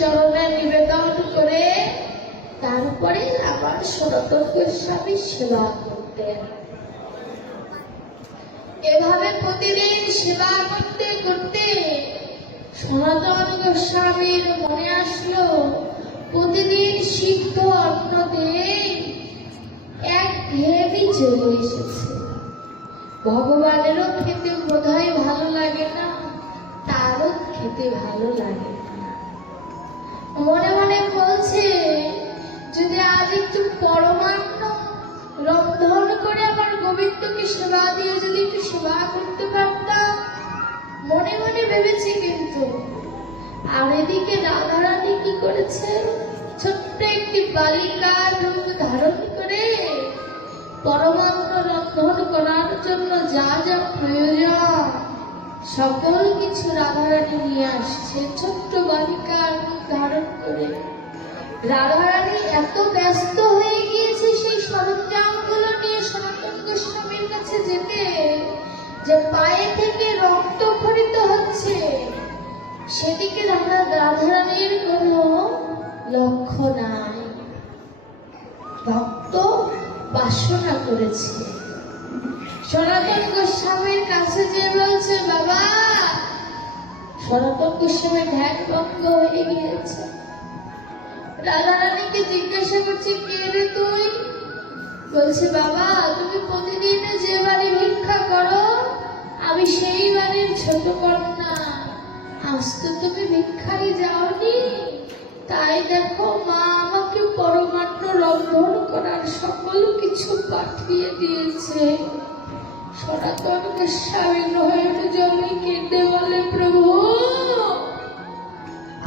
চরণে নিবেদন করে তারপরে আবার সনাতন গোস্বামী সেবা করতেন। এভাবে প্রতিদিন সেবা করতে করতে সনাতন গোস্বামীর মনে আসলো প্রতিদিন সিদ্ধ অন্ন দিয়ে এক ঘেয়েমি চলে এসেছে। ভগবানেরও খেতে বোধহয় ভালো লাগে না, তারও খেতে ভালো লাগে না। মনে মনে বলছে যদি আজ একটু পরমান্ন রন্ধন করে আমার গোবিন্দকে সেবা দিয়ে যদি একটু সেবা করতে পারতাম, মনে মনে ভেবেছি। কিন্তু আর এদিকে রাধারানী কি করেছে, ছোট্ট একটি বালিকার রূপ ধারণ করে পরমান্ন রন্ধন করার জন্য যা যা প্রয়োজন সকল কিছু রাধারানী নিয়ে আসছে। ছোট্ট বালিকার রূপ ধারণ করে রাধারানী এত ব্যস্ত হয়ে গিয়েছে সেই সরঞ্জামগুলো নিয়ে সনাতন গোস্বামীর কাছে যেতে, যে পায়ে থেকে রক্ত খরিত হচ্ছে, সেদিকে রাধারানীর কোনো লক্ষ্য নাই। ভক্ত বাসনা করেছে। সনাতন গোস্বামীর কাছে যে বলছে, বাবা, সনাতন গোস্বামীর ধ্যান ভঙ্গ হয়ে গিয়েছে। রাধারানীকে জিজ্ঞাসা করছে, কে রে তুই? বলছে, বাবা, তুমি প্রতিদিন যে বাড়ি ভিক্ষা করো আমি সেই বাড়ির ছোট কন্যা। আজ তো তুমি ভিক্ষায় যাওনি, তাই দেখো মা আমাকে পরমান্ন রন্ধন করার সকল কিছু পাঠিয়ে দিয়েছে। সনাতন গোস্বামী নয়ন জলে কেঁদে বলে, প্রভু,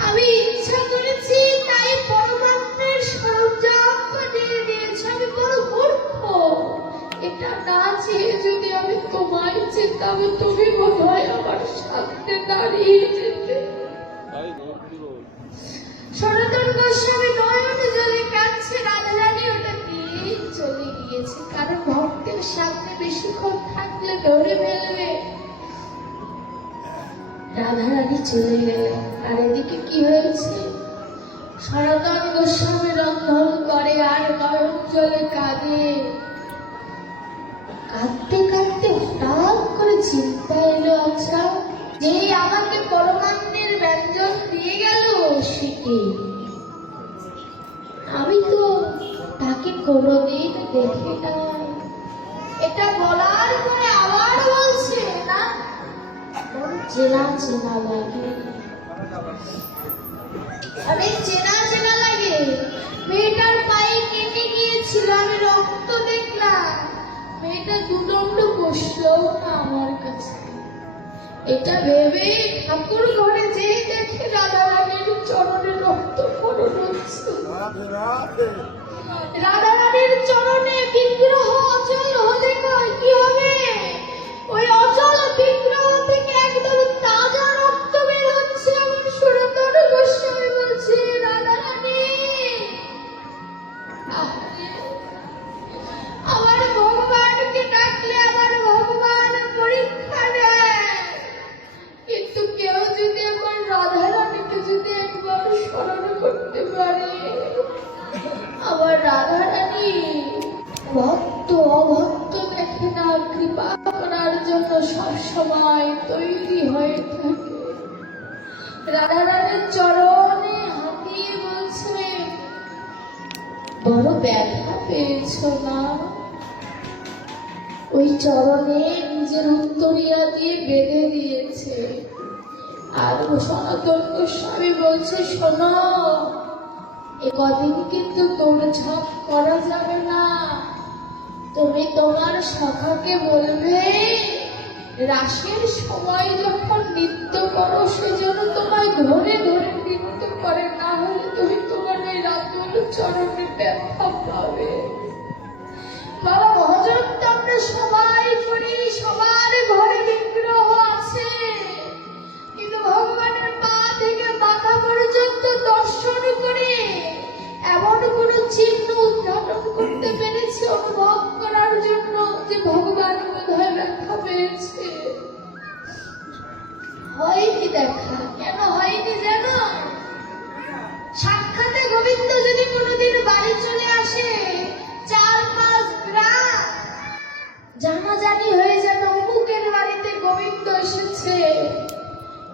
আমি ইচ্ছা করেছি তাই পরমান্নের সরঞ্জাম পাঠিয়ে দিয়েছে। আমি বড় মূর্খ। এটা না চেয়ে যদি আমি তোমায় চেতাম, তুমি বোধহয় আমার সামনে দাঁড়িয়ে যেতে। সনাতন গোস্বামী নয়ন জলে কাঁদছে। রাধারানী ওটা দিয়ে চলে গিয়েছে, কারণ ভক্তের সামনে বেশিক্ষণ থাকলে ধরে ফেলবে। রাধারানী চলে গেলেন। আর এদিকে কি হয়েছে, সনাতন গোস্বামী রন্ধন করে আর নয়ন জলে কাঁদে। কাঁদতে কাঁদতে হঠাৎ করে চিন্তা এলো, আচ্ছা, যে আমাকে পরমান্নের ব্যঞ্জন দিয়ে গেল সেটি আমি তো তাকে কোনোদিন দেখি নাই। এটা বলার পরে আবার বলছে, না, চেনা চেনা লাগে, অনেক চেনা চেনা লাগে। মেয়েটার পায়ে কেটে গিয়েছিল, আমি রক্ত দেখলাম। মেয়েটা দুদণ্ড বসলো না আমার কাছে। এটা ভেবে ঠাকুর ঘরে যেয়ে দেখে রাধারানীর চরণে রক্ত খরণ হচ্ছে। রাধারানীর চরণে বিগ্রহ অচল হলে কি হবে? ওই অচল বিগ্রহ থেকে একদম তাজা রক্ত বের হচ্ছে। আমার সনাতন গোস্বামী বলছে, রাধারানী, আমার ভগবানকে ডাকলে আমার ভগবান পরীক্ষা নেয়। কিন্তু কেউ যদি আমার রাধারানীকে যদি একবার স্মরণ করতে পারে, আমার রাধারানী ভক্ত অভক্ত দেখে না, কৃপা করার জন্য সব সময় তৈরি হয়ে থাকে। রাধারানীর চরণে হাতিয়ে বলছে, বড় ব্যথা পেয়েছ না? ওই চরণে নিজের উত্তরিয়া দিয়ে বেঁধে দিয়েছে। আর সনাতন গোস্বামী বলছে, শোনো, এ কদিন কিন্তু দৌড়ঝাঁপ করা যাবে না। তুমি তোমার সখাকে বলবে রাসের সময় যখন নৃত্য করো সেজন্য তোমায় ধরে ধরে নৃত্য করে, না হলে তুমি তোমার এই রাতুল চরণে ব্যথা পাবে। বাবা, ভজন তো আমরা সবাই করি, সবার ঘরে বিগ্রহ আছে, কিন্তু ভগবানের পা থেকে মাথা পর্যন্ত দর্শন করে এমন কোন চিহ্ন উদ্ঘাটন করতে পেরেছি অনুভব করার জন্য যে ভগবান বোধহয় ব্যথা পেয়েছে? হয়নি দেখা। কেন হয়নি জানো? সাক্ষাতে গোবিন্দ যদি কোনোদিন বাড়ি চলে আসে, 4-5 গ্রাম জানাজানি হয়ে যাবে অমুকের বাড়িতে গোবিন্দ এসেছে।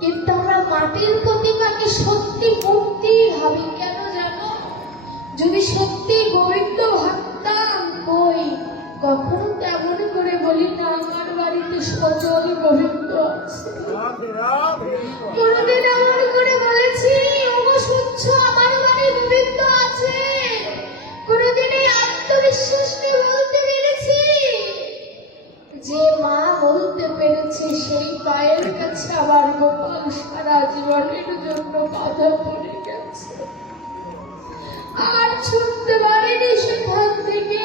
কিন্তু আমরা মাটির প্রতিমাকে সত্যি মূর্তি ভাবি কেন জানো? যদি সত্যি গোবিন্দ ভাবতাম, কই কখনো তেমন করে বলি না আমার বাড়িতে সজল গোবিন্দ আছে। কোনদিন এমন করে বলেছি ওগো শুনছ আমার বাড়ি গোবিন্দ আছে? কোনদিন এই আত্মবিশ্বাস নিয়ে বলতে পেরেছি? যে মা বলতে পেরেছে সেই পায়ের কাছে আমার গোপাল সারা জীবনের জন্য বাধা পড়ে গেছে, আর ছুটতে পারেনি সেখান থেকে।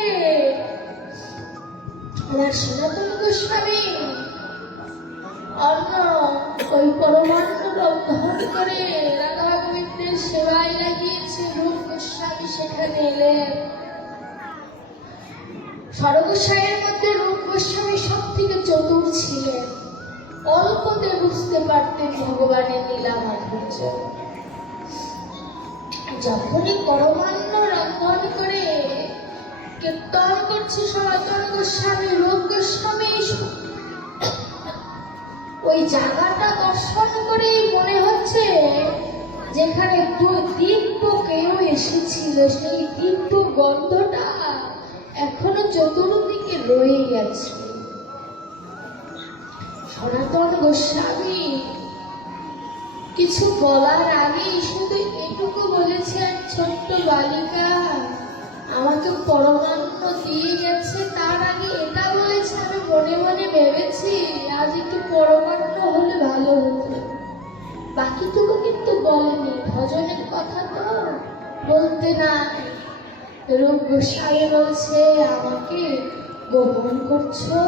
আমার সনাতন গোস্বামী অন্য ওই পরমান্ন রন্ধন করে রাধা গোবিন্দের সেবায় লাগিয়েছে। রূপ গোস্বামী সেখানে এলেন। ষড়গোসাইয়ের মধ্যে রূপ গোস্বামী সব থেকে চতুর ছিলেন। অল্পতে বুঝতে পারতেন ভগবানের লীলা মাধুর্য। যখনই পরমান্ন রন্ধন করে কীর্তন করছে সনাতন গোস্বামী, রূপ গোস্বামী ওই জায়গাটা দর্শন করে মনে হচ্ছে যেখানে দিব্য কেউ এসেছিল, সেই দিব্য গন্ধটা এখনো চতুর্দিকে রয়ে গেছে। সনাতন গোস্বামী কিছু বলার আগেই শুধু এটুকু বলেছেন, ছোট্ট বালিকা আমাকে পরমান্ন দিয়ে গেছে। তার আগে এটা বলেছে, আমি মনে মনে ভেবেছি আজ একটু পরমান্ন হলে ভালো হতো। বাকিটুকু কিন্তু বলেনি। ভজনের কথা তো বলতে নাই। রূপ গোস্বামী বলছে আমাকে গোপন করছো?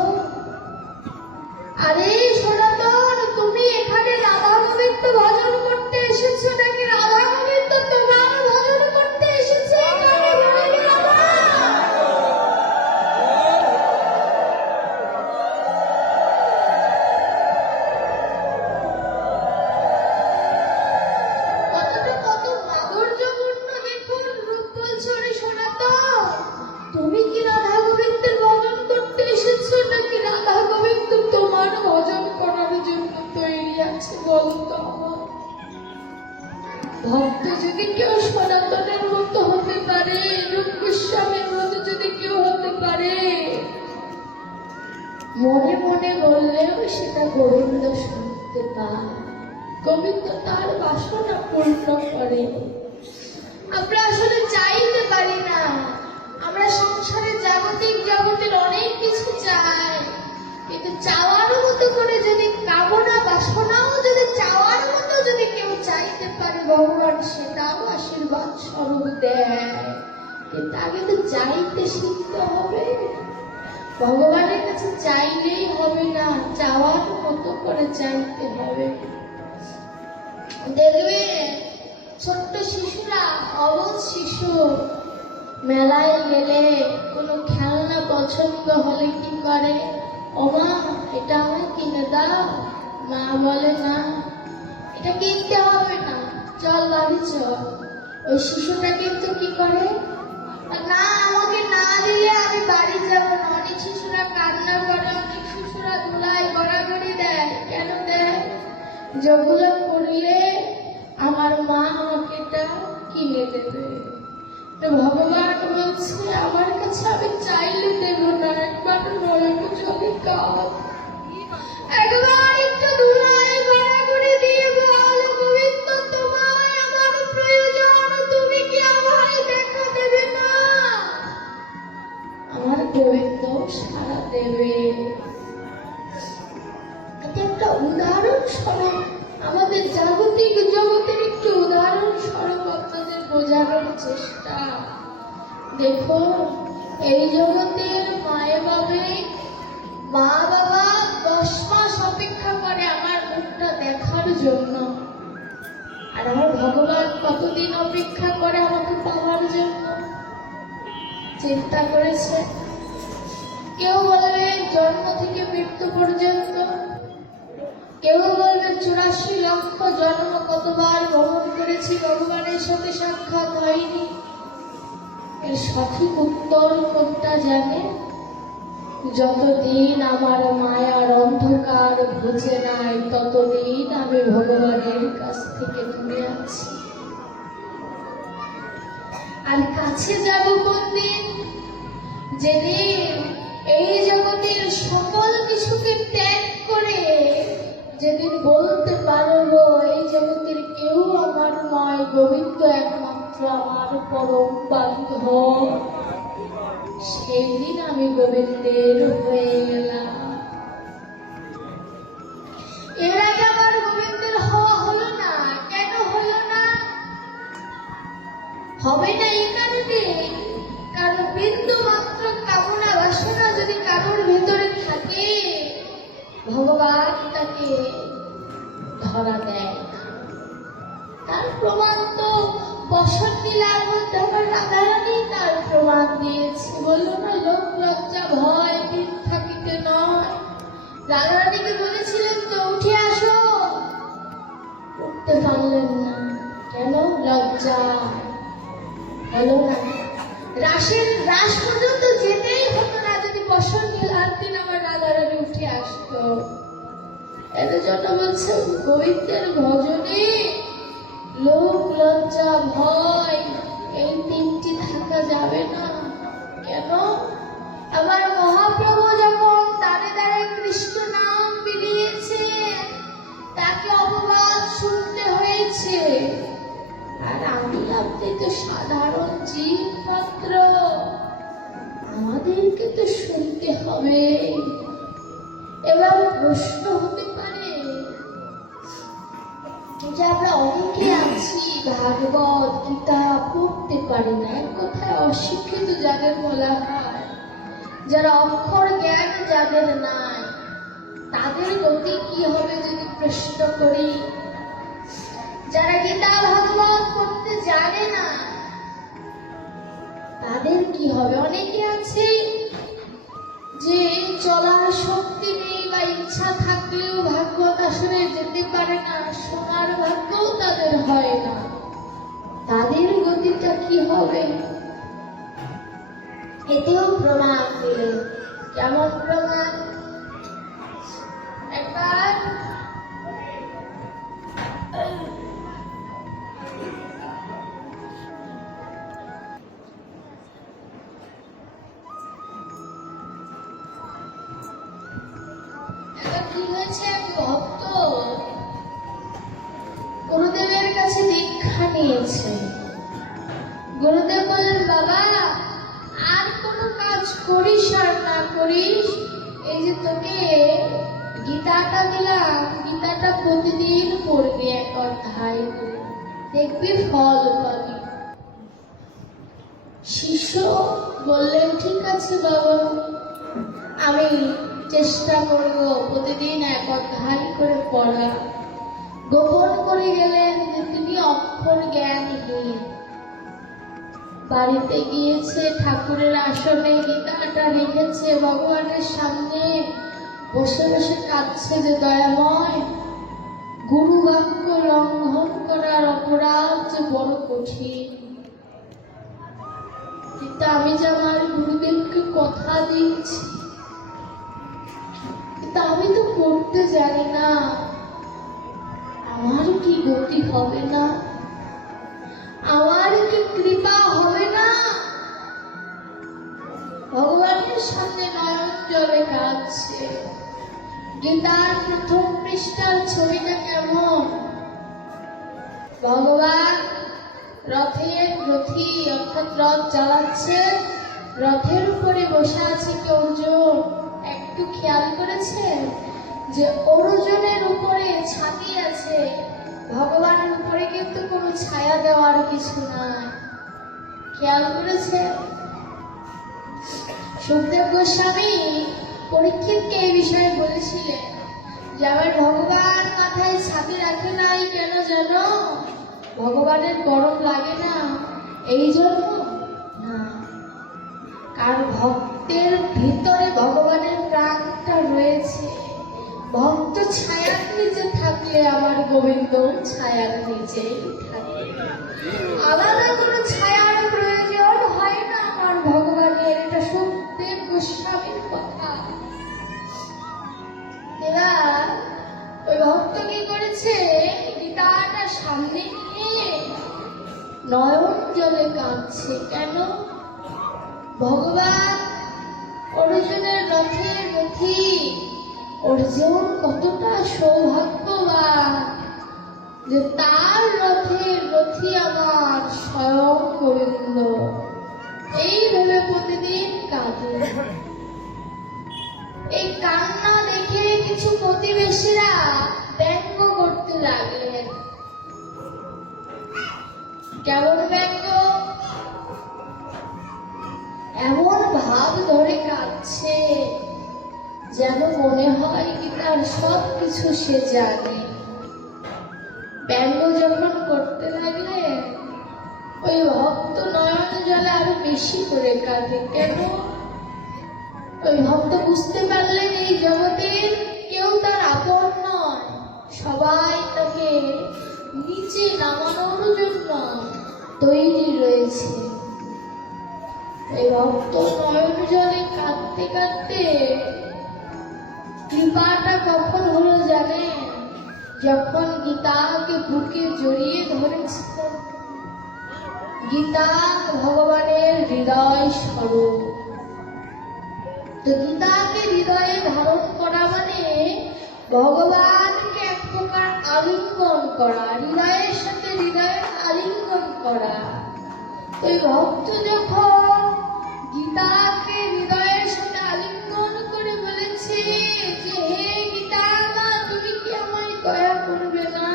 আরে সনাতন, তুমি এখানে রাধা গোবিন্দ ভজন করতে এসেছো নাকি রাধা গোবিন্দ তোমার ভজন করতে এসেছে? কথাটা কত মাধুর্যপূর্ণ দেখুন। রূপ বলছো, রে সনাতন তুমি কি রাধা গোবিন্দের ভজন করতে এসেছো নাকি রাধা গোবিন্দ তোমার ভজন করার জন্য তৈরি আছে? বলতো আমার ভক্ত যদি কেউ সনাতনের মতো হতে পারে, রূপ গোস্বামীর মতো যদি কেউ হতে পারে, মনে মনে বললেও সেটা গোবিন্দ শুনতে পায়। গোবিন্দ তার বাসনা পূর্ণ করে। আমরা আসলে চাইতে পারি না। আমরা সংসারে জাগতিক জগতের অনেক কিছু চাই, কিন্তু চাওয়ার মতো করে যদি কামনা বাসনাও যদি চাওয়ার মতো যদি কেউ চাইতে পারে, ভগবান সেটাও আশীর্বাদ স্বরূপ দেয়। কিন্তু আগে তো চাইতে শিখতে হবে। ভগবানের কাছে চাইলেই হবে না, চাওয়ার মতো করে চাইতে হবে। দেখবে ছোট্ট শিশুরা, অবুঝ শিশু মেলায় গেলে কোনো খেলনা পছন্দ হলে কি করে? ওমা এটা আমায় কিনে দাও। মা বলে না, এটা কিনতে হবে না, চল বাড়ি চল। ওই শিশুটা কিন্তু কি করে? না, আমাকে না দিলে আমি বাড়ি যাব না। অনেক শিশুরা কান্না করে, অনেক শিশুরা ধুলাই গড়াগড়ি দেয়। কেন দেয়? যেগুলো করলে আমার মা আমাকে এটা কিনে দেবে। তো ভগবান বলছে আমার কাছে আমি চাইলে দেব না, একবার নয়ন জলে কাঁদ, একবার একটু ধুলাই গড়াগড়ি দিয়ে বল গোবিন্দ তোমায় আমার প্রয়োজন, তুমি কি আমায় দেখা দেবে না? আমার গোবিন্দ সারা দেবে। এটা একটা উদাহরণ স্বরূপ, আমাদের জাগতিক জগতের একটু উদাহরণ স্বরূপ আপনাদের বোঝানোর চেষ্টা। দেখো এই জগতের মায়ে বাবে, মা বাবা 10 মাস অপেক্ষা করে আমার মুখটা দেখার জন্য, আর আমার ভগবান কতদিন অপেক্ষা করে আমাকে পাওয়ার জন্য? চিন্তা করেছে? কেউ বলবে জন্ম থেকে মৃত্যু পর্যন্ত, কেউ বলবে 84 লক্ষ জন্ম কতবার গ্রহণ করেছি ভগবানের সাথে সাথে এর সঠিক উত্তর কোনটা জানে? যতদিন আমার মায়ার অন্ধকার বুঝে নাই, ততদিন আমি ভগবানের কাছ থেকে দূরে আছি। আর কাছে যাব কোন দিন? যেদিন এই জগতের সকল কিছুকে ত্যাগ করে যেদিন বলতে পারবো এই জগতের কেউ আমার নয়, গোবিন্দ একমাত্র আমার পরম বান্ধব, সেই দিন আমি গোবিন্দের হয়ে গেলাম। এর আগে আমার গোবিন্দের হওয়া হলো না। কেন হলো না? হবে না এই কারণে, কারণ বিন্দু মাত্র কামনা বাসনা যদি কারোর ভেতরে থাকে, ভগবান তাকে ধরা দেয় না। তার প্রমাণ তো বসন লীলার মধ্যে আমার রাধারানী তার প্রমাণ দিয়েছে। বললো না, লোক লজ্জা ভয় দিন থাকিতে নয়। রাধারানীকে বলেছিলেন তো উঠে আসো, উঠতে পারলেন না। কেন? লজ্জা হলো না। রাস পর্যন্ত যেতেই হতো না যদি বসন লীলার দিন আমার রাধারানী উঠে আসতো। এর জন্য বলছেন গোবিন্দের ভজনে লোক লজ্জা ভয় এই তিনটি থাকা যাবে না। কেন? আবার মহাপ্রভু যখন দাঁড়ে দাঁড়ে কৃষ্ণ নাম বিলিয়েছে, তাকে অপবাদ শুনতে হয়েছে। আর আমি আপনি তো সাধারণ জীব মাত্র, আমাদেরকে তো শুনতে হবে। এবার প্রশ্ন হতে পারে যে আমরা অনেকে আছি ভাগবত গীতা পড়তে পারি না, এক কথায় অশিক্ষিত যাদের বলা হয়, যারা অক্ষর জ্ঞান যাদের নাই, তাদের গতি কি হবে যদি প্রশ্ন করি? যারা গীতা ভাগবত পড়তে জানে না, তাদের কি হবে? অনেকে আছে যে চলার শক্তি নেই বা ইচ্ছা থাকলেও ভাগবত আসরে যেতে পারে না, শোনার ভাগ্যও তাদের হয় না। তাদের গতিটা কি হবে? এতেও প্রমাণ দিলেন। কেমন প্রমাণ? একবার কি হয়েছে, এক ভক্ত গুরুদেবের কাছে দীক্ষা নিয়েছে। গুরুদেব বললেন, বাবা আর কোনো কাজ করিস আর না করিস, এই যে তোকে গীতাটা দিলাম, গীতাটা প্রতিদিন পড়বি এক অধ্যায় করে, দেখবি ফল পাবি। শিষ্য বললেন, ঠিক আছে বাবা, আমি চেষ্টা করব প্রতিদিন এক অধ্যায় করে পড়া। গোপন করে গেলেন যে তিনি অক্ষর জ্ঞানহীন। বাড়িতে গিয়েছে, ঠাকুরের আসনে গীতাটা রেখেছে, ভগবানের সামনে বসে বসে কাঁদছে যে দয়াময়, গুরু বাক্য লঙ্ঘন করার অপরাধ যে বড় কঠিন, কিন্তু আমি যে আমার গুরুদেবকে কথা দিচ্ছি, কিন্তু আমি তো পড়তে জানি না, আমার কি গতি হবে না? আমার কি কৃপা হবে না? ভগবানের সামনে নয়ন জলে কাঁদছে। গীতার প্রথম পৃষ্ঠার ছবিটা কেমন? ভগবান রথের রথী অর্থাৎ রথ চালাচ্ছে, রথের উপরে বসে আছে কি অর্জুন। একটু খেয়াল করেছেন যে অর্জুনের উপরে ছাতি আছে, ভগবানের উপরে কিন্তু কোনো ছায়া দেওয়ার কিছু নাই। খেয়াল করেছে? সুখদেব গোস্বামী পরীক্ষিতকে এই বিষয়ে বলেছিলেন যে আমার ভগবান মাথায় ছাতি রাখে নাই কেন জানো? ভগবানের গরম লাগে না এই জন্য না, কারণ ভক্তের ভিতরে ভগবানের প্রাণটা রয়েছে। ভক্ত ছায়ার নিচে থাকলে আমার গোবিন্দ ছায়ার নিচেই থাকে, আলাদা কোনো ছায়ার প্রয়োজন হয় না। নয়ন জলে কাঁদছে কেন? ভগবান অর্জুনের রথের রথী অর্জুন কতটা সৌভাগ্যবান যে তার রথের রথী আমার স্বয়ং গোবিন্দ। এই ভেবে প্রতিদিন কাঁদে। এই কান্না দেখে কিছু প্রতিবেশীরা ব্যঙ্গ করতে লাগলেন। কেমন ব্যঙ্গ? এমন ভাব ধরে কাঁদছে যেন মনে হয় কি তার সব কিছু সে জানে। ব্যঙ্গ যখন করতে লাগলে ওই ভক্ত নয়ন জলে আরো বেশি করে কাঁদে কেন? ওই ভক্ত বুঝতে পারলেন এই জগতের কেউ তার আপন নয়, সবাই তাকে নিচে নামানোর জন্য তৈরি রয়েছে। এই ভক্ত নয়ন জলে কাঁদতে কাঁদতে কৃপাটা কখন হলো জানেন? যখন গীতাকে বুকে জড়িয়ে ধরেছিলেন। গীতা ভগবানের হৃদয় স্বরূপ। তো গীতাকে হৃদয়ে ধারণ করা মানে ভগবানকে এক প্রকার আলিঙ্গন করা, হৃদয়ের সাথে হৃদয়ের আলিঙ্গন করা। ওই ভক্ত যখন গীতাকে হৃদয়ের সাথে আলিঙ্গন করে বলেছে যে হে গীতা মা, তুমি কি আমায় দয়া করবে না?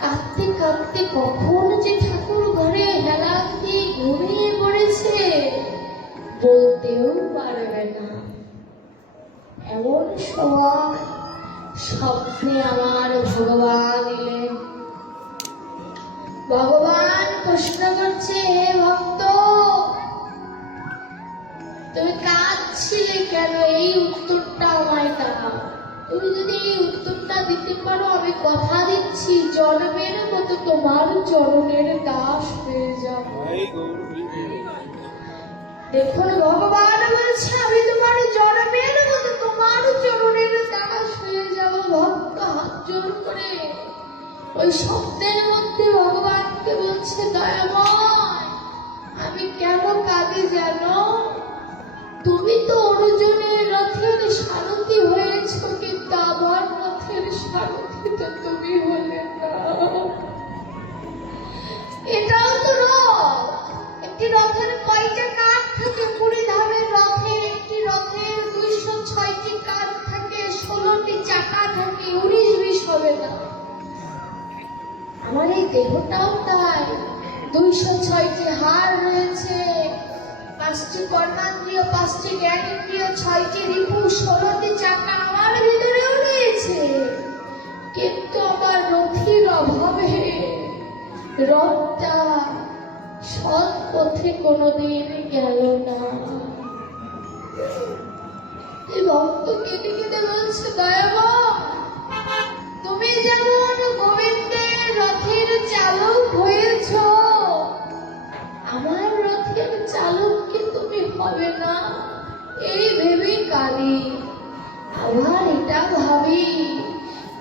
কাঁদতে কাঁদতে কখন যে ঠাকুর ঘরে হেলা দিয়ে ঘুমিয়ে পড়েছে বলতেও পারবে না। এমন সময় স্বপ্নে আমার ভগবান এলেন। ভগবান প্রশ্ন করছে, হে ভক্ত, তুমি কাঁদছিলে কেন? এই উত্তরটা আমায় দাও। তুমি যদি এই উত্তরটা দিতে পারো আমি কথা দিচ্ছি জন্মের মতো তোমার চরণের দাস হয়ে যাব। দেখুন ভগবান বলছে আমি তোমার জন্মের মতো তোমার চরণের দাস হয়ে যাব। ভক্ত হাত জোর করে ওই শব্দের মধ্যে ভগবানকে বলছে, দয়াময় আমি কেন কাঁদি জানো? তুমি তো অর্জুনের রথের সারথি হয়েছ, কিন্তু আমার রথের সারথি তো তুমি হলে না। এটাও তো রথ। একটি রথের কয়টা কাঠ থাকে? 20 ধামের রথে একটি রথের 206টি কাঠ থাকে, 16টি চাকা থাকে, 19-20 হবে না। আমার এই দেহটাও তাই। 206টি হাড় রয়েছে, 5টি কর্মান্দ্রিয়, 5টি জ্ঞানেন্দ্রিয়, 6টি রিপু, 16টি চাকা আমার ভিতরেও রয়েছে। কিন্তু আমার রথির অভাবে রথটা সৎ পথে কোনোদিন গেল না। এই ভক্ত কেঁদে কেঁদে বলছে, দয়াময় তুমি যেমন গোবিন্দের রথের চালক হয়েছ, আমার রথের চালক কি তুমি হবে না? এই ভেবে কাঁদি। আবার এটা ভাবি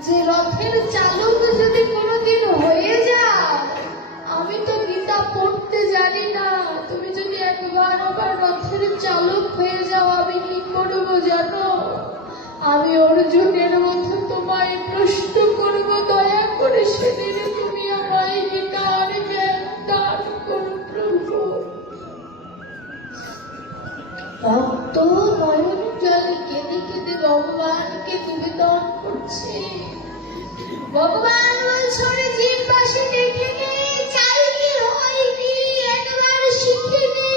যে রথের চালক যদি কোনোদিন হয়ে যায়, আমি তো গীতা পড়তে জানি না, তুমি যদি একবার আবার রথের চালক হয়ে যাও আমি কি করবো জানো? আমি অর্জুনের মতো তোমায় প্রশ্ন করবো, দয়া করে সেদিন তুমি আমায় গীতার জ্ঞান দান করো প্রভু। ভক্ত নয়ন জলে কেঁদে কেঁদে ভগবানকে নিবেদন করছে। ভগবান বলছে, জীববাসী দেখে নে, চাইনি হয়নি, একবার শিখে নে।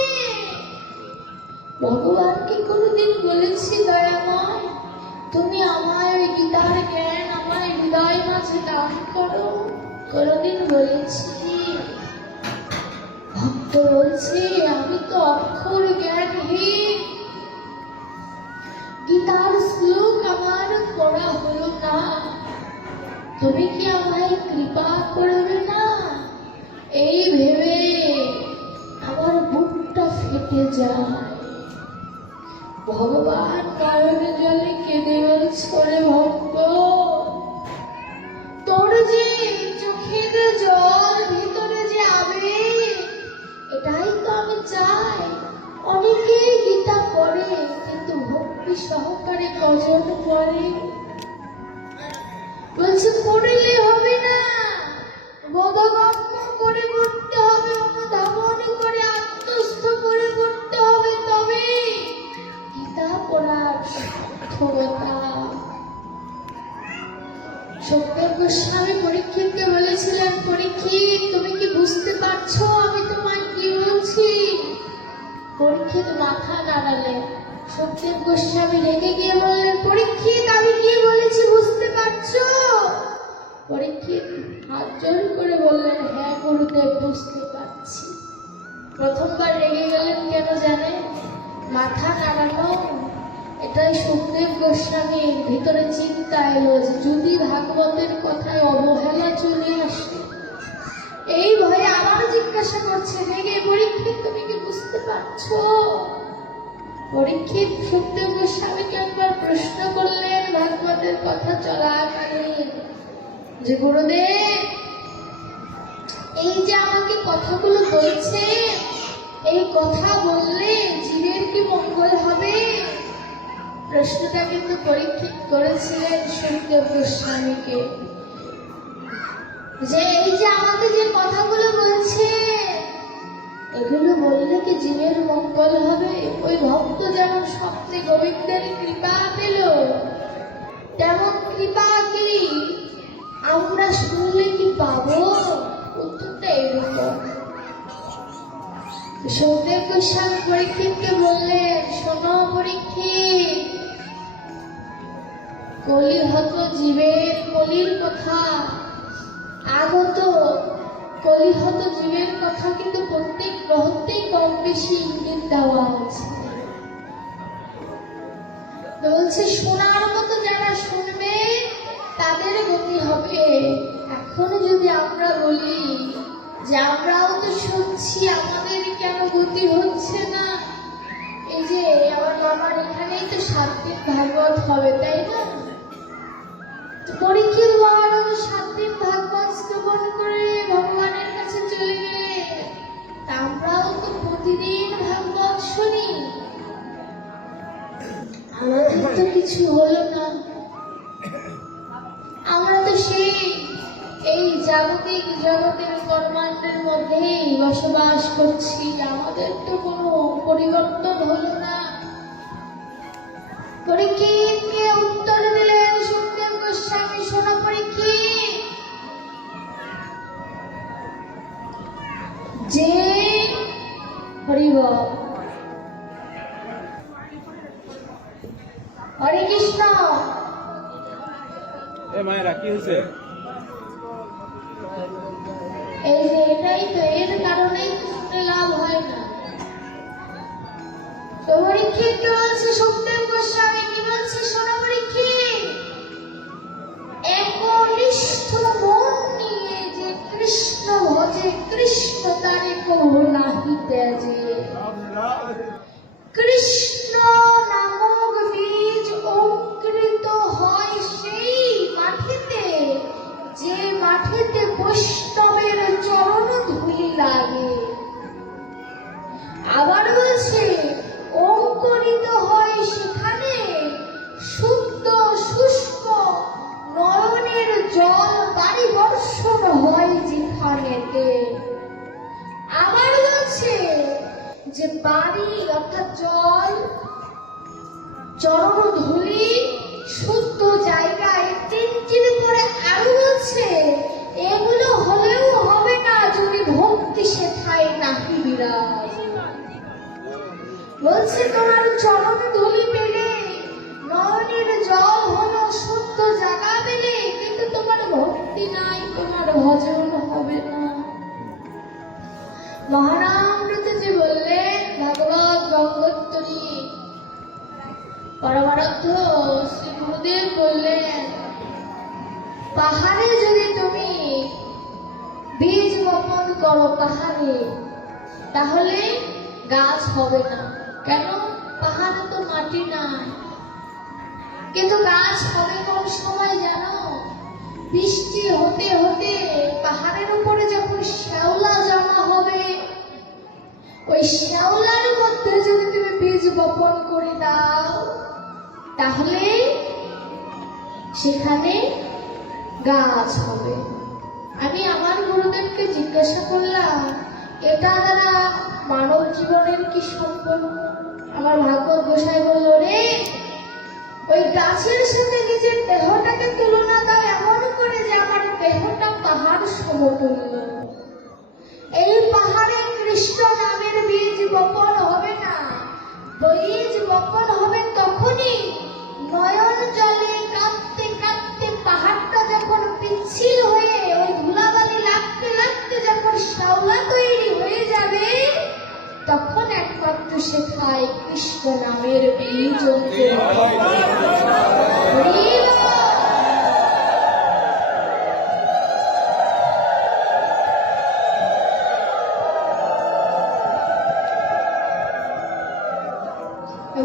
ভগবানকে কোনোদিন বলেছি দয়াময় তুমি আমায় ওই গীতার জ্ঞান আমায় হৃদয় মাঝে দান করো? কোনোদিন বলেছি? ভক্ত বলছে আমি তো অক্ষর জ্ঞানহীন, গীতার শ্লোক আমার পড়া হলো না, তুমি কি আমায় কৃপা করবে না? এই ভেবে আমার বুকটা ফেটে যায়। ভগবান নয়ন জলে কেঁদে বলছে, ভক্ত তোর যে চোখের জল ভিতরে যে সুখদেব গোস্বামী রেগে গিয়ে বললেন, পরীক্ষিত আমি কি বলেছি বুঝতে পারছো? পরীক্ষিত হাত জোর করে বললেন, হ্যাঁ গুরুদেব বুঝতে পারছি। প্রথমবার রেগে গেলেন কেন জানেন? মাথা নাড়ানো। এটাই সুখদেব গোস্বামীর ভিতরে চিন্তা এলো যে যদি ভাগবতের কথায় অবহেলা চলে আসে, এই ভয়ে আবার জিজ্ঞাসা করছে রেগে, পরীক্ষিত তুমি কি বুঝতে পারছো? পরীক্ষিত সুখদেব গোস্বামীকে একবার প্রশ্ন করলেন ভাগবতের কথা চলাকালীন যে গুরুদেব, এই যে আমাকে কথাগুলো বলছে, এই কথা বললে জীবের কি মঙ্গল হবে? প্রশ্নটা কিন্তু পরীক্ষিত করেছিলেন সুখদেব গোস্বামীকে, যে এই যে আমাকে যে কথাগুলো বলছে, এগুলো বললে কি জীবের মঙ্গল হবে? ওই ভক্ত যেমন স্বপ্নে গোবিন্দের কৃপা পেল, তেমন কৃপা কি আমরা শুনলে কি পাবো? উত্তরটা এরকম। সুখদেব গোস্বামী পরীক্ষিতকে বললেন, শোনো পরীক্ষিত, কলিহত জীবের কলির কথা, আগত কলিহত জীবের কথা কিন্তু প্রত্যেক গ্রহতেই কম বেশি ইঙ্গিত দেওয়া আছে। বলছে শোনার মতো যারা শুনবে তাদের গতি হবে। এখন যদি আমরা বলি যে আমরাও তো শুনছি, আমাদের কেন গতি হচ্ছে না? এই যে আমার মামার এখানেই তো 7 দিন ভাগবত হবে, তাই না? পরীক্ষিত মহারাজ 7 দিন ভাগবত শ্রবণ করে ভগবানের কাছে চলে গেলে, আমরাও তো প্রতিদিন ভাগবত শুনি, আমাদের তো কিছু হলো না। আমরা তো সেই এই জাগতিক জগতের কর্মান্তের মধ্যেই বসবাস করছি, আমাদের তো কোনো পরিবর্তন হলো না। পরীক্ষিতকে উত্তর দিলেন সুখদেব গোস্বামী, শোনো পরীক্ষিত, যে হরিবল, হরে কৃষ্ণ। মায়েরা কি হয়েছে? এই যে এটাই তো, এর কারণেই তো শুনে লাভ হয় না। তো পরীক্ষিত বলছে, সুখদেব গোস্বামী কি বলছে শোনো পরীক্ষিত, একনিষ্ঠ মন নিয়ে যে কৃষ্ণ ভজে, কৃষ্ণ তারে কহু নাহি ত্যাজে। কৃষ্ণ নামক বীজ অঙ্কুরিত হয় সেই মাটিতে, যে মাটিতে বৈষ্ণবের চরণ ধুলি লাগে। আবার বলছে অঙ্কুরিত হয় সেখানে শুদ্ধ শুষ্ক নয়নের জল বাড়ি বর্ষণ হয় যেখানেতে। আবার বলছে যে বাড়ি অর্থাৎ জল, চরণ ধুলি, শুদ্ধ জায়গায় তিনটির পরে আরো বলছে এগুলো হলেও হবে না যদি ভক্তি সেথায় নাহি বিরাজ। বলছে তোমার চরণ ধুলি পেলে, নয়নের জল হলো, শুদ্ধ জায়গা পেলে, কিন্তু তোমার ভক্তি নাই, তোমার ভজন হবে না। মহারামৃতে যে বললেন ভাগবত গঙ্গোত্তরী, পরমারাধ্য শ্রী গুরুদেব বললেন, পাহাড়ে যদি তুমি বীজ বপন করো পাহাড়ে, তাহলে গাছ হবে না। কেন? পাহাড়ে তো মাটি নাই। কিন্তু গাছ হবে কোন সময় জানো? বৃষ্টি হতে হতে পাহাড়ের উপরে যখন শ্যাওলা জমা হবে, ওই শ্যাওলার মধ্যে যদি তুমি বীজ বপন করে দাও, তাহলে সেখানে গাছ হবে। আমি আমার গুরুদেবকে জিজ্ঞাসা করলাম, এটা দ্বারা মানব জীবনের কি সম্পর্ক? আমার ভাগবত গোসাই বলল, রে ওই গাছের সাথে নিজের দেহটাকে তুলনা দাও এমন করে যে আমার দেহটা পাহাড় সমতুল্য। এই পাহাড়ে কৃষ্ণ নামের বীজ বপন হবে না। বীজ বপন পতন হবে তখনই নয়ন জলে কাঁদতে কাঁদতে পাহাড়টা যখন পিচ্ছিল হয়ে ওই ধুলাবালি লাগতে লাগতে যখন শ্যাওলা তৈরি হয়ে যাবে, তখন একমাত্র শেখায় কৃষ্ণ নামের বীজ অঙ্কুর।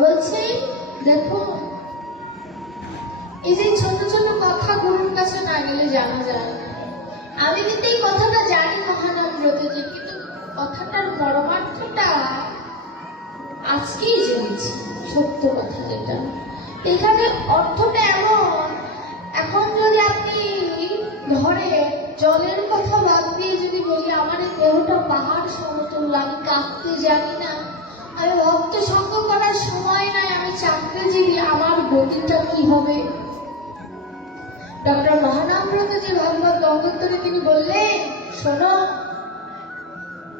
বলছে দেখো, এই যে ছোট ছোট কথা গুরুর কাছে না গেলে জানা যায় না। আমি কিন্তু এই কথাটা জানি মহানামব্রতজি, কিন্তু কথাটার পরমার্থটা আজকেই জেনেছি, সত্য কথা যেটা। এখানে অর্থটা এমন, এখন যদি আপনি ধরে জলের কথা বাদ দিয়ে যদি বলি আমার এই দেহটা পাহাড় সমতুল্য, আমি কাঁপতে জানি না, আমি ভক্ত সঙ্গ করার সময় নাই, আমি চাকরিজীবী, আমার গতিটা কি হবে? ডক্টর মহানামব্রতজি ভাগবত গঙ্গোত্তরে তিনি বললেন, শোনো,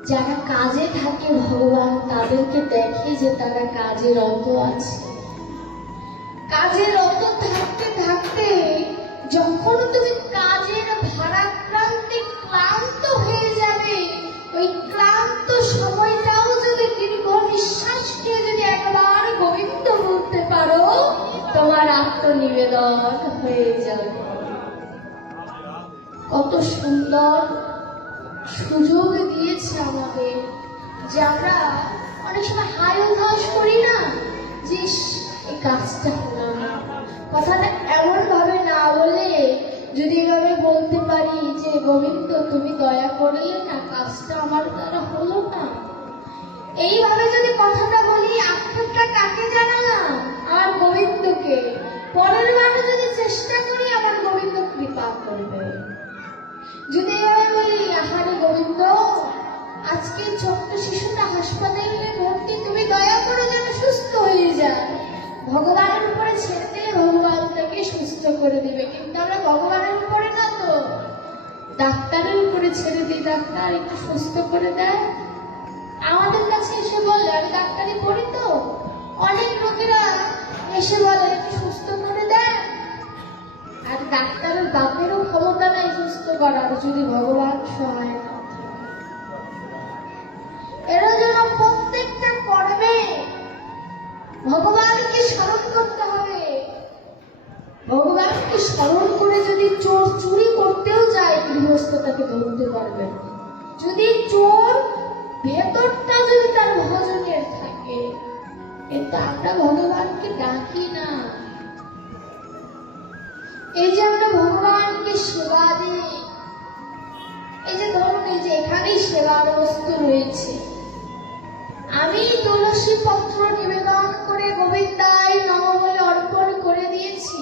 যারা কাজে থাকে ভগবান তাদেরকে দেখে যে তারা কাজে রত আছে। কাজে রত থাকতে থাকতে যখন তুমি কাজের ভারাক্রান্তে ক্লান্ত হয়ে যাবে, ওই ক্লান্ত সময়টাও যদি দীর্ঘ নিঃশ্বাস নিয়ে যদি একবার গোবিন্দ বলতে পারো, তোমার আত্মনিবেদন হয়ে যাবে। কত সুন্দর সুযোগ দিয়েছে আমাদের, যে আমরা অনেক সময় হাই উল্লাস করি না, যে এই কাজটা হলো না। কথাটা এমন ভাবে না বলে যদি এভাবে বলতে পারি যে গোবিন্দ তুমি দয়া করলে না, কাজটা আমার দ্বারা হলো না, এইভাবে যদি কথাটা বলি, আক্ষেপটা কাকে জানালাম? আমার গোবিন্দকে। পরের বারে যদি চেষ্টা করি, আমার গোবিন্দ কৃপা করবে। যদি এভাবে বলি, আহারে গোবিন্দ, আজকে ছোট্ট শিশুটা হাসপাতালে ভর্তি, তুমি দয়া করো যেন সুস্থ হয়ে যায়, ভগবানের উপরে ছেড়ে দিলে ভগবান তাকে সুস্থ করে দিবে। কিন্তু আমরা ভগবানের উপরে না তো ডাক্তারের উপরে ছেড়ে দিই, ডাক্তার একটু সুস্থ করে দেয়। আমাদের কাছে এসে বলে, আমি ডাক্তারি পড়ি তো, অনেক লোকেরা এসে বলে একটু সুস্থ করে দেয়, আর ডাক্তারের বাপেরও ক্ষমতা নাই সুস্থ করার, যদি ভগবান সহায় না। এর জন্য প্রত্যেকটা কর্মে ভগবানকে স্মরণ করতে হবে। ভগবানকে স্মরণ করে যদি চোর চুরি করতেও যায়, গৃহস্থ তাকে ধরতে পারবে। যদি চোর ভেতরটা যদি তার ভজনের থাকে, কিন্তু আমরা ভগবানকে ডাকি না। এই যে আমরা ভগবানকে সেবা দিই, এই যে ধরুন এই যে এখানেই সেবার বস্তু রয়েছে, আমি তুলসী পত্র নিবেদন করে গোবিন্দায় নমঃ বলে অর্পণ করে দিয়েছি,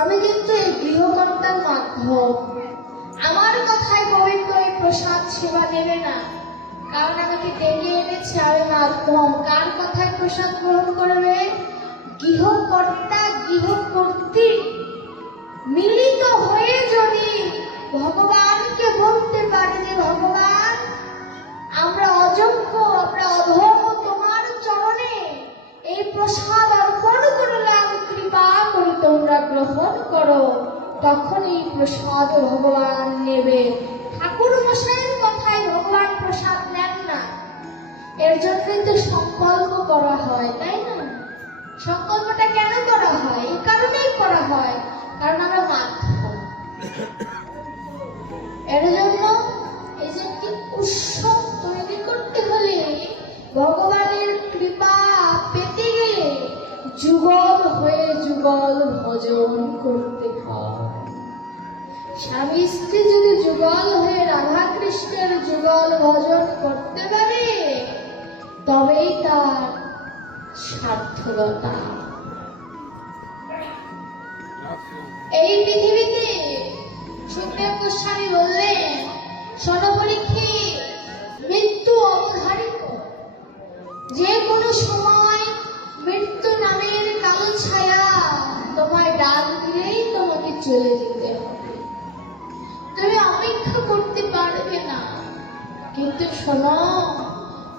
আমি কিন্তু এই গৃহকর্তার মাধ্যম। আমার কথায় গোবিন্দ এই প্রসাদ সেবা নেবে না, কারণ আমাকে ডেকে এনেছে, আমি মাধ্যম। কার কথায় প্রসাদ গ্রহণ করবে? গৃহকর্তা গৃহকর্ত্রী মিলিত হয়ে যদি ভগবানকে বলতে পারে যে ভগবান, আমরা অযোগ্য, আমরা অধম, তোমার চরণে এই প্রসাদ অর্পণ করলাম, কৃপা করে তোমরা গ্রহণ করো, তখন এই প্রসাদ ভগবান নেবে। ঠাকুর মশাইয়ের কথায় ভগবান প্রসাদ নেন না। এর জন্যই তো সংকল্প করা হয়, তাই না? সংকল্পটা কেন করা হয়? এই কারণেই করা হয়, কারণ আমরা মাধ্যম। এর জন্য এই যে একটি উৎসব তৈরি করতে হলে, ভগবানের কৃপা পেতে গেলে যুগল হয়ে যুগল ভজন করতে হয়। স্বামী স্ত্রী যদি যুগল হয়ে রাধা কৃষ্ণের যুগল ভজন করতে পারে, তবেই তার সার্থকতা। এই পৃথিবীতে সুখদেব গোস্বামী বললেন, সর্বপরীক্ষিত, মৃত্যু অবধারিত, যে কোনো সময় মৃত্যু নামের কালো ছায়া তোমায় ডাক দিলেই তোমাকে চলে যেতে হবে, তুমি অপেক্ষা করতে পারবে না। কিন্তু শোনো,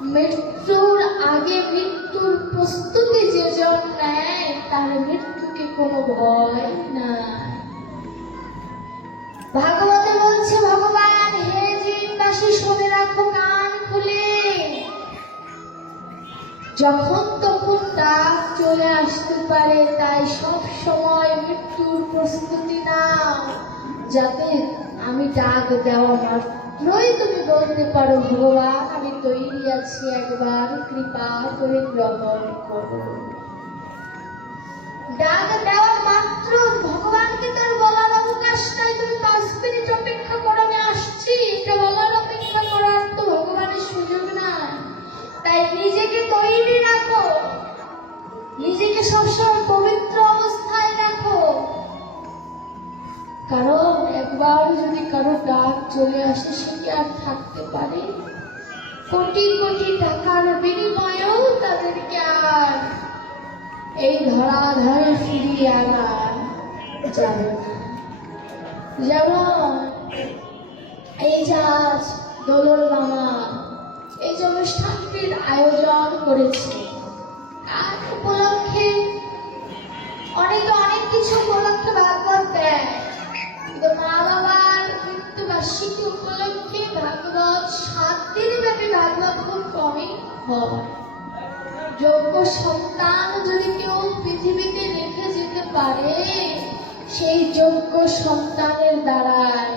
মৃত্যুর আগে মৃত্যুর প্রস্তুতি যেজন নেয় তার মৃত্যুকে কোনো ভয় নাই। ভাগবতে বলছে ভগবান, হে জীববাসী শুনে রাখো কান খুলে, যখন তখন ডাক চলে আসতে পারে, তাই সব সময় মৃত্যুর প্রস্তুতি নাও, যাতে আমি ডাক দেওয়া মাত্রই তুমি বলতে পারো ভগবান আমি তৈরি আছি, একবার কৃপা করে গ্রহণ করো। ডাক দেওয়া মাত্র ভগবানকে তার বলার অবকাশ নাই, তুমি 5 মিনিট অপেক্ষা করো আমি আসছি, এটা বলার অপেক্ষা করার তো ভগবানের সুযোগ নাই। তাই নিজেকে তৈরি রাখো, নিজেকে সবসময় পবিত্র অবস্থায় রাখো, কারণ একবার যদি কারো ডাক চলে আসে সে কি আর থাকতে পারে? কোটি কোটি টাকার বিনিময়েও তাদেরকে আর এই ধরাধারে ফিরিয়ে আনা যাবে না। যেমন এই জাহাজ দোলর মামা এই যে অনুষ্ঠানটির আয়োজন করেছে, আর উপলক্ষে অনেকে অনেক কিছু উপলক্ষে ভাগবত দেয়, কিন্তু মা বাবার মৃত্যুবার্ষিকী উপলক্ষে ভাগবত 7 দিন ব্যাপী ভাগবত খুব কমই হয়। যোগ্য সন্তান যদি কেউ পৃথিবীতে রেখে যেতে পারে, সেই যোগ্য সন্তানের দ্বারাই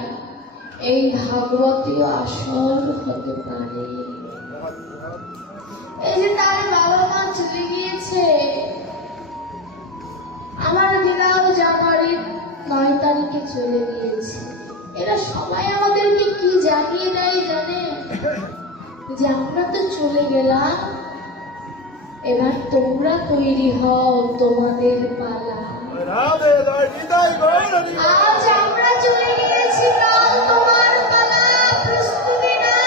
এই ভাগবতীয় আসর হতে পারে। এই যে তার বাবা মা চলে গিয়েছে, আমার দিদাও জানুয়ারির 9 তারিখে চলে গিয়েছে, এরা সবাই আমাদেরকে কি জানিয়ে দেয় জানে, যে আমরা তো চলে গেলাম, এবার তোমরা তৈরি হও, তোমাদের পালা। আজ আমরা চলে গিয়েছি, কাল তোমার পালা, প্রস্তুতি নাও।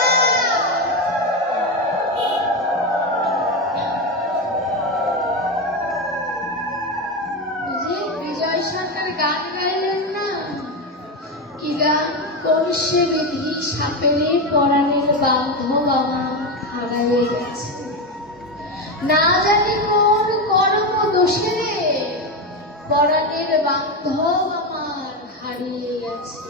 যে বিজয় সরকার গান গাইলেন না, কি গান? কলসে বিধি সাপেরে পরাণের বান্ধব আমার হারাইয়ে গেছে, না জানি কোন কর্ম দোষে পরাণের বান্ধব আমার হারিয়ে গেছে।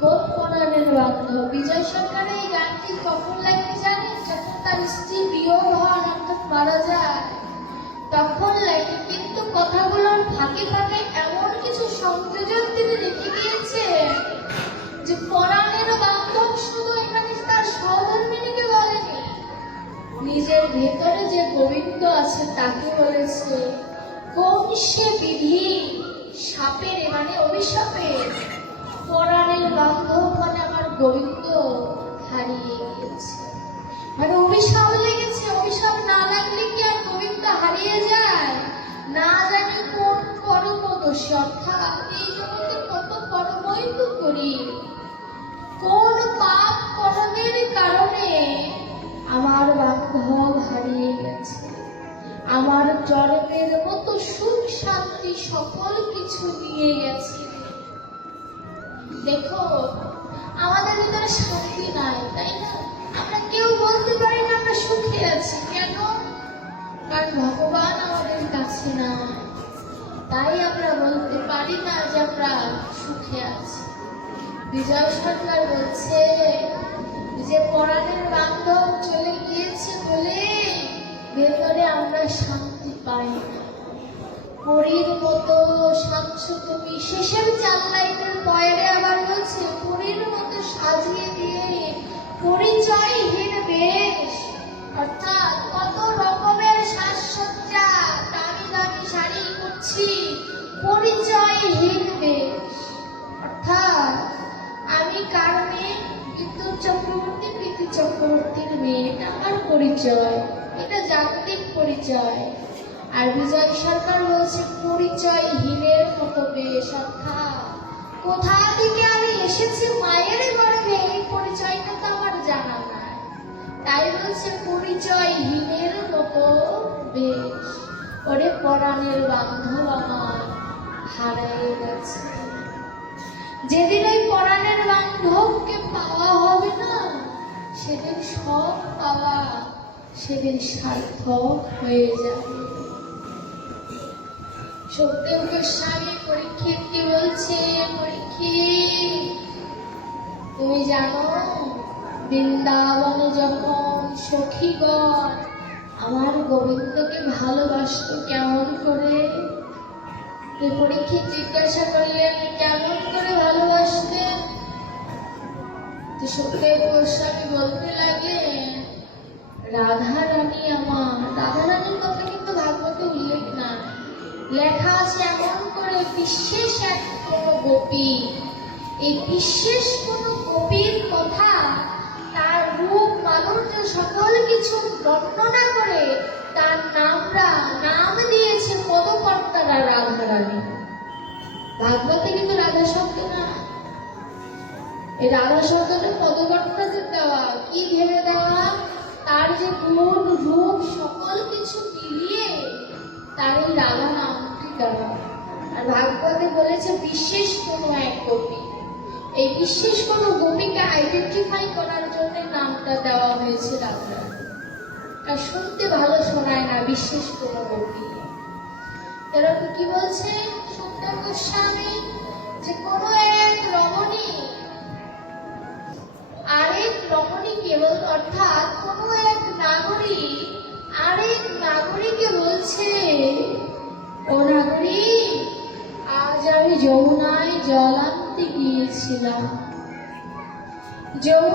কোন পরাণের বান্ধব? বিজয় সরকার এই গানটি কখন লাগে জানেন? যখন তার স্ত্রী বিয়োগ হন অর্থাৎ মারা যায় তখন লাগে, কিন্তু কথাগুলোর ফাঁকে ফাঁকে এমন কিছু সংযোজন তিনি রেখে গিয়েছে যে পরাণের বান্ধব শুধু এখানে তার সহধর্মিণীকে বলেনি, নিজের ভেতরে যে গোবিন্দ আছে তাকে বলেছে। কোন সে বিধি সাপের মানে অভিশাপের, পরাণের বান্ধব মানে আমার গোবিন্দ হারিয়ে গিয়েছে, মানে অভিশাপ লেগেছে। অভিশাপ না লাগলে কি আর গোবিন্দ হারিয়ে যায়? না জানি কোন কর্ম দোষে, অর্থাৎ এই জগতে কত কর্মই তো করি, কোন পাপ কর্মের কারণে আমার বান্ধব হারিয়ে গেছে, আমার জন্মের মতো সুখ শান্তি সকল কিছু নিয়ে গেছে। দেখো আমাদের ভিতরে শান্তি নাই, তাই না? আমরা কেউ বলতে পারি না আমরা সুখে আছি, কেন? কারণ ভগবান আমাদের কাছে নাই, তাই আমরা বলতে পারি না যে আমরা সুখে আছি। বিজয় সরকার বলছে যে পরাণের বান্ধব চলে গিয়েছে বলে ভেতরে আমরা শান্তি পাই না। পরীর মতো সাজছ তুমি, শেষের 4 লাইনের পরে আবার বলছে পরীর মতো সাজিয়ে দিয়ে পরিচয়হীন বেশ, অর্থাৎ কত রকমের সাজসজ্জা, দামি দামি শাড়ি পরছি, পরিচয়হীন বেশ। অর্থাৎ আমি কার মেয়ে? বিদ্যুৎ চক্রবর্তী, প্রীতি চক্রবর্তীর মেয়ে, এটা আমার পরিচয়, এটা জাগতিক পরিচয়। আর বিজয় সরকার বলছে পরিচয়হীনের মতো বেশ, অর্থাৎ কোথা থেকে আমি এসেছি মায়ের গর্ভে এই পরিচয়টা তো আমার জানা নাই, তাই বলছে পরিচয়হীনের মতো বেশ। ওরে পরাণের বান্ধব আমার হারিয়ে গেছে। যেদিন ওই পরাণের বান্ধবকে পাওয়া হবে না, সেদিন সব পাওয়া সেদিন সার্থক হয়ে যাবে। সুখদেব গোস্বামী পরীক্ষিতকে বলছে, পরীক্ষিত তুমি জানো বৃন্দাবনে যখন সখীগণ আমার গোবিন্দকে ভালোবাসত কেমন করে? পরীক্ষিত জিজ্ঞাসা করলেন কেমন করে ভালোবাসতেন? তো সুখদেব গোস্বামী বলতে লাগলেন, রাধা রানী আমার। রাধা রানীর কথা কিন্তু ভাগবতে উল্লেখ না, লেখা আছে এমন করে বিশেষ এক কোন গোপী। এই বিশেষ কোন গোপীর কথা, তার রূপ মাধুর্য সকল কিছু বর্ণনা করে তার নাম দিয়েছে পদকর্তারা রাধা রানী। ভাগবতে কিন্তু রাধা শব্দ না, এই রাধা শব্দটা পদকর্তাদের দেওয়া। কি ভেবে দেওয়া? তার যে গুণ রূপ সকল কিছু মিলিয়ে তার এই রাধা নামটি দেওয়া। আর ভাগবতে বলেছে বিশেষ কোনো এক গোপী। এই বিশেষ কোনো গোপীকে আইডেন্টিফাই করার জন্য নামটা দেওয়া হয়েছে রাধা। আর শুনতে ভালো শোনায় না বিশেষ কোনো গোপী। এরকম কি বলছে সুখদেব গোস্বামী, যে কোনো এক রমণী আরেক রমণীকে, অর্থাৎ কোনো এক নাগরিক আরেক নাগরীকে বলছে, ও নাগরী, আজ আমি যমুনায় জল আনতে গিয়েছিলাম। যমুনা